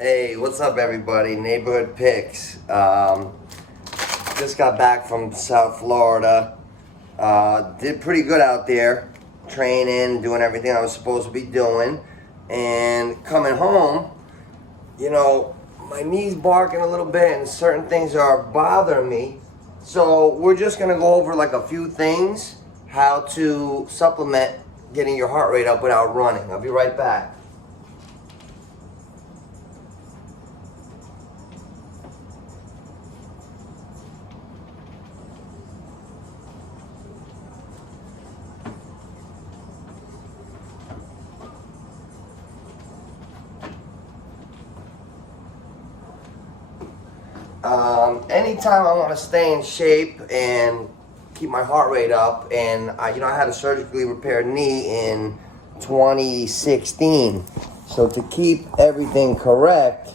Hey, what's up, everybody? Neighborhood Picks. Just got back from South Florida. Did pretty good out there, training, doing everything I was supposed to be doing. And coming home, my knee's barking a little bit and certain things are bothering me. So we're just going to go over like a few things, how to supplement getting your heart rate up without running. I'll be right back. Anytime I want to stay in shape and keep my heart rate up, and I had a surgically repaired knee in 2016. So to keep everything correct,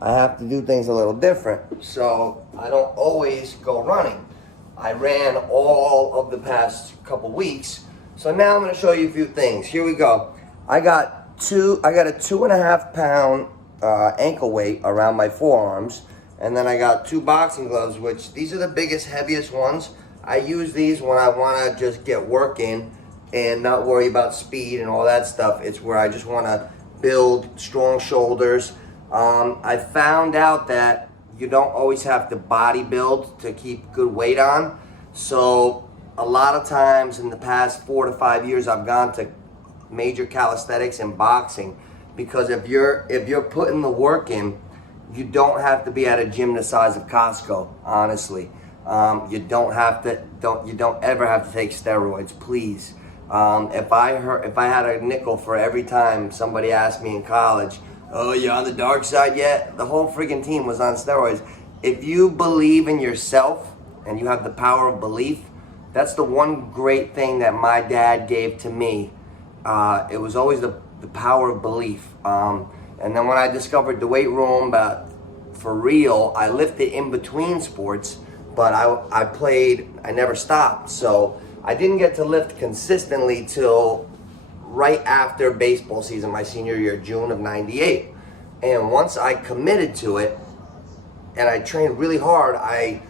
I have to do things a little different. So I don't always go running. I ran all of the past couple weeks. So now I'm going to show you a few things. Here we go. I got a 2.5 pound ankle weight around my forearms. And then I got 2 boxing gloves, which these are the biggest, heaviest ones. I use these when I want to just get work in and not worry about speed and all that stuff. It's where I just want to build strong shoulders. I found out that you don't always have to bodybuild to keep good weight on. So a lot of times in the past 4 to 5 years, I've gone to major calisthenics and boxing, because if you're putting the work in, you don't have to be at a gym the size of Costco, honestly. You don't ever have to take steroids, please. If I had a nickel for every time somebody asked me in college, "Oh, you on the dark side yet?" The whole freaking team was on steroids. If you believe in yourself and you have the power of belief, that's the one great thing that my dad gave to me. It was always the power of belief. And then when I discovered the weight room, for real, I lifted in between sports, but I never stopped. So I didn't get to lift consistently till right after baseball season, my senior year, June of '98. And once I committed to it and I trained really hard, I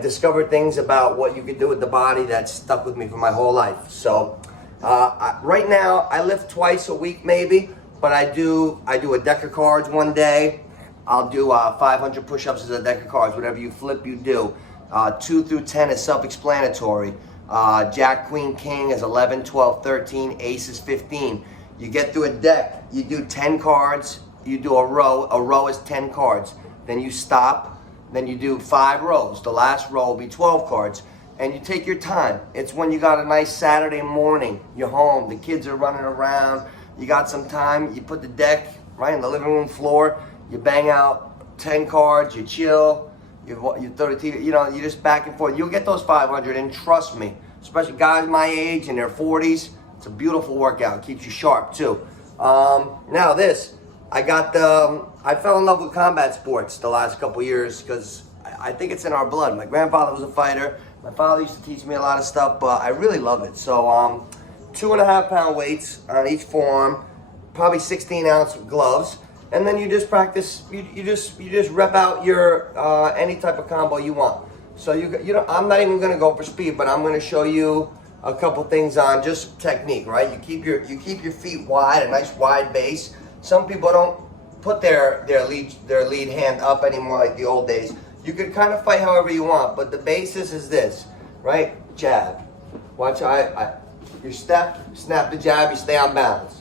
discovered things about what you could do with the body that stuck with me for my whole life. So right now, I lift twice a week maybe. But I do a deck of cards one day. I'll do 500 push-ups as a deck of cards. Whatever you flip, you do. 2 through 10 is self-explanatory. Jack, Queen, King is 11, 12, 13. Ace is 15. You get through a deck. You do 10 cards. You do a row. A row is 10 cards. Then you stop. Then you do 5 rows. The last row will be 12 cards. And you take your time. It's when you got a nice Saturday morning. You're home. The kids are running around. You got some time, you put the deck right on the living room floor, you bang out 10 cards, you chill, you throw the TV, you just back and forth. You'll get those 500, and trust me, especially guys my age in their 40s, it's a beautiful workout. It keeps you sharp too. Now this, I fell in love with combat sports the last couple years because I think it's in our blood. My grandfather was a fighter. My father used to teach me a lot of stuff, but I really love it. So 2.5 pound weights on each forearm, probably 16-ounce gloves, and then you just practice. You just rep out your any type of combo you want. So I'm not even going to go for speed, but I'm going to show you a couple things on just technique. Right? You keep your feet wide, a nice wide base. Some people don't put their lead hand up anymore like the old days. You can kind of fight however you want, but the basis is this, right? Jab. Watch you step, snap the jab, you stay on balance.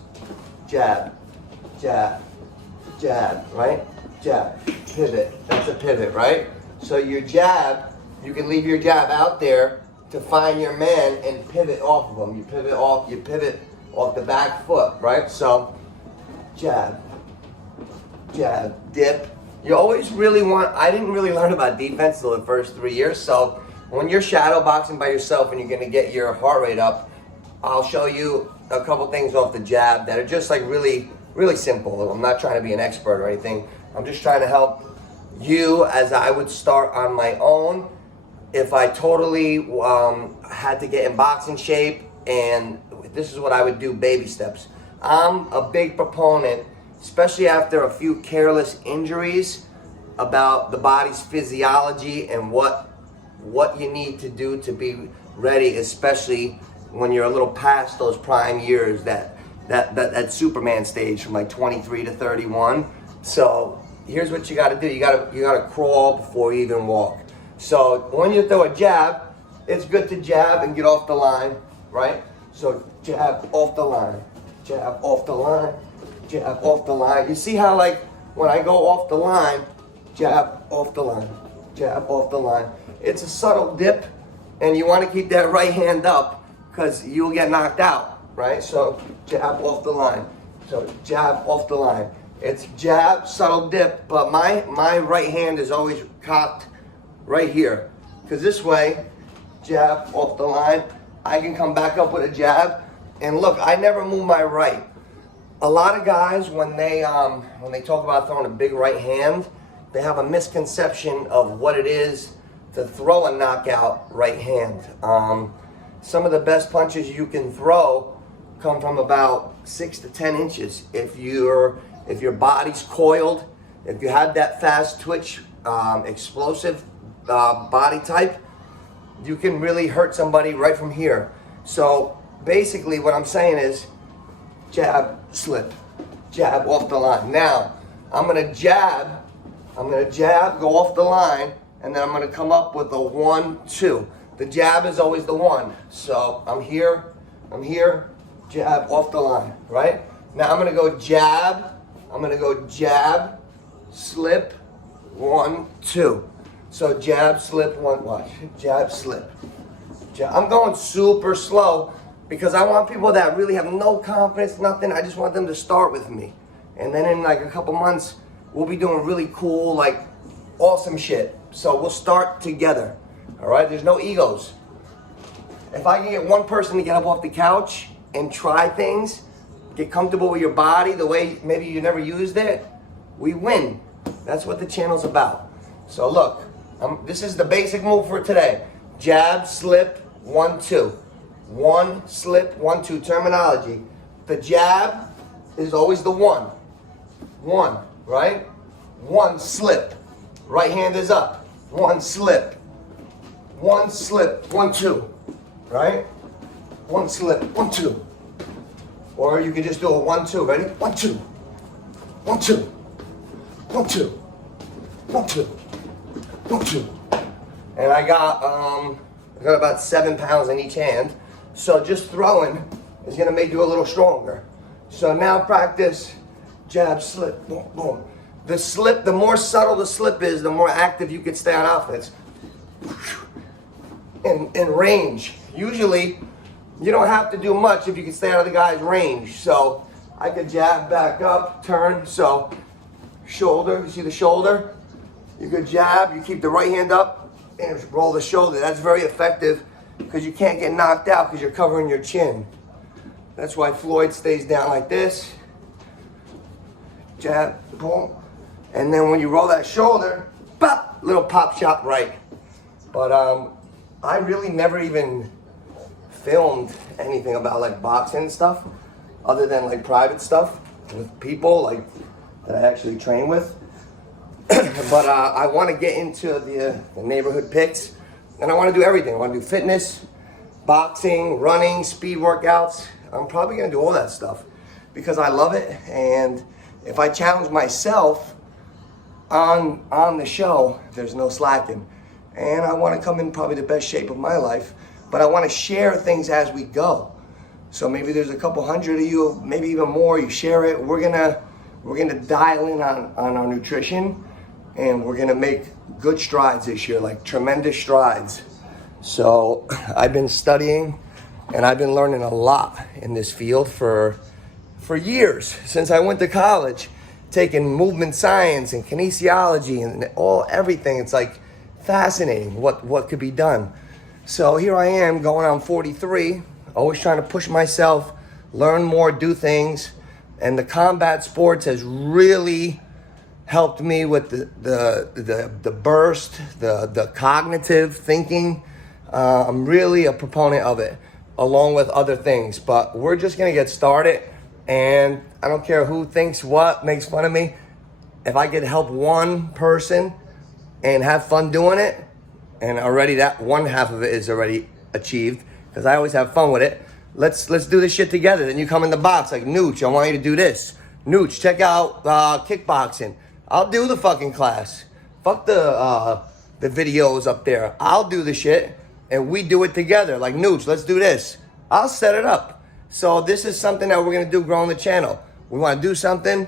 Jab, jab, jab, right? Jab, pivot. That's a pivot, right? So your jab, you can leave your jab out there to find your man and pivot off of him. You pivot off the back foot, right? So jab, jab, dip. You always really I didn't really learn about defense till the first 3 years. So when you're shadow boxing by yourself and you're gonna get your heart rate up, I'll show you a couple things off the jab that are just like really, really simple. I'm not trying to be an expert or anything. I'm just trying to help you as I would start on my own if I totally had to get in boxing shape, and this is what I would do, baby steps. I'm a big proponent especially after a few careless injuries, about the body's physiology and what you need to do to be ready, especially when you're a little past those prime years, that Superman stage from like 23 to 31. So here's what you got to do. You got to crawl before you even walk. So when you throw a jab, it's good to jab and get off the line, right? So jab off the line, jab off the line, jab off the line. You see how, like, when I go off the line, jab off the line, jab off the line. It's a subtle dip, and you want to keep that right hand up because you'll get knocked out, right? So jab off the line. So jab off the line. It's jab, subtle dip, but my right hand is always cocked right here, because this way, jab off the line, I can come back up with a jab. And look, I never move my right. A lot of guys, when they talk about throwing a big right hand, they have a misconception of what it is to throw a knockout right hand. Some of the best punches you can throw come from about 6 to 10 inches. If your body's coiled, if you have that fast twitch, explosive body type, you can really hurt somebody right from here. So basically what I'm saying is jab, slip, jab off the line. Now, I'm gonna jab, go off the line, and then I'm gonna come up with a 1-2. The jab is always the one. So I'm here, jab off the line, right? Now I'm gonna go jab, slip, 1-2. So jab, slip, one, watch, jab, slip. I'm going super slow because I want people that really have no confidence, nothing. I just want them to start with me. And then in like a couple months, we'll be doing really cool, like awesome shit. So we'll start together, all right? There's no egos. If I can get one person to get up off the couch and try things, get comfortable with your body the way maybe you never used it, we win. That's what the channel's about. So look, this is the basic move for today. Jab, slip, 1-2. 1, slip, 1-2 terminology. The jab is always the one. 1, right? 1, slip. Right hand is up. 1, slip. 1, slip, 1-2. Right? 1, slip, 1-2. Or you can just do a 1-2. Ready? 1-2. 1-2. 1-2. 1-2. 1-2. And I got about 7 pounds in each hand. So just throwing is gonna make you a little stronger. So now practice jab, slip, boom, boom. The slip, the more subtle the slip is, the more active you can stay on offense. In range. Usually, you don't have to do much if you can stay out of the guy's range. So I could jab, back up, turn. So shoulder, you see the shoulder? You could jab, you keep the right hand up and roll the shoulder. That's very effective because you can't get knocked out because you're covering your chin. That's why Floyd stays down like this. Jab, boom. And then when you roll that shoulder, pop, little pop shot right. But I really never even filmed anything about like boxing and stuff other than like private stuff with people like that I actually train with. But I want to get into the neighborhood picks, and I want to do everything. I want to do fitness, boxing, running, speed workouts. I'm probably going to do all that stuff because I love it. And if I challenge myself on the show, there's no slacking. And I want to come in probably the best shape of my life, but I want to share things as we go. So maybe there's a couple hundred of you, maybe even more. You share it. We're gonna dial in on our nutrition, and we're gonna make good strides this year, like tremendous strides. So I've been studying, and I've been learning a lot in this field for years, since I went to college, taking movement science and kinesiology and everything. It's like fascinating what could be done. So here I am going on 43, always trying to push myself, learn more, do things. And the combat sports has really helped me with the burst, the cognitive thinking. I'm really a proponent of it, along with other things. But we're just gonna get started, And I don't care who thinks what, makes fun of me. If I could help one person and have fun doing it, and already that one half of it is already achieved, because I always have fun with it. Let's do this shit together. Then you come in the box like, Nooch, I want you to do this. Nooch, check out kickboxing. I'll do the fucking class. Fuck the videos up there. I'll do the shit, and we do it together. Like, Nooch, let's do this. I'll set it up. So this is something that we're going to do growing the channel. We want to do something,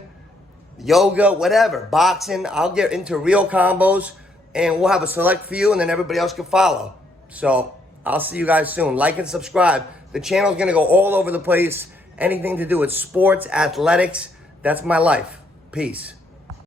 yoga, whatever, boxing. I'll get into real combos, and we'll have a select few, and then everybody else can follow. So I'll see you guys soon. Like and subscribe. The channel's going to go all over the place. Anything to do with sports, athletics, that's my life. Peace.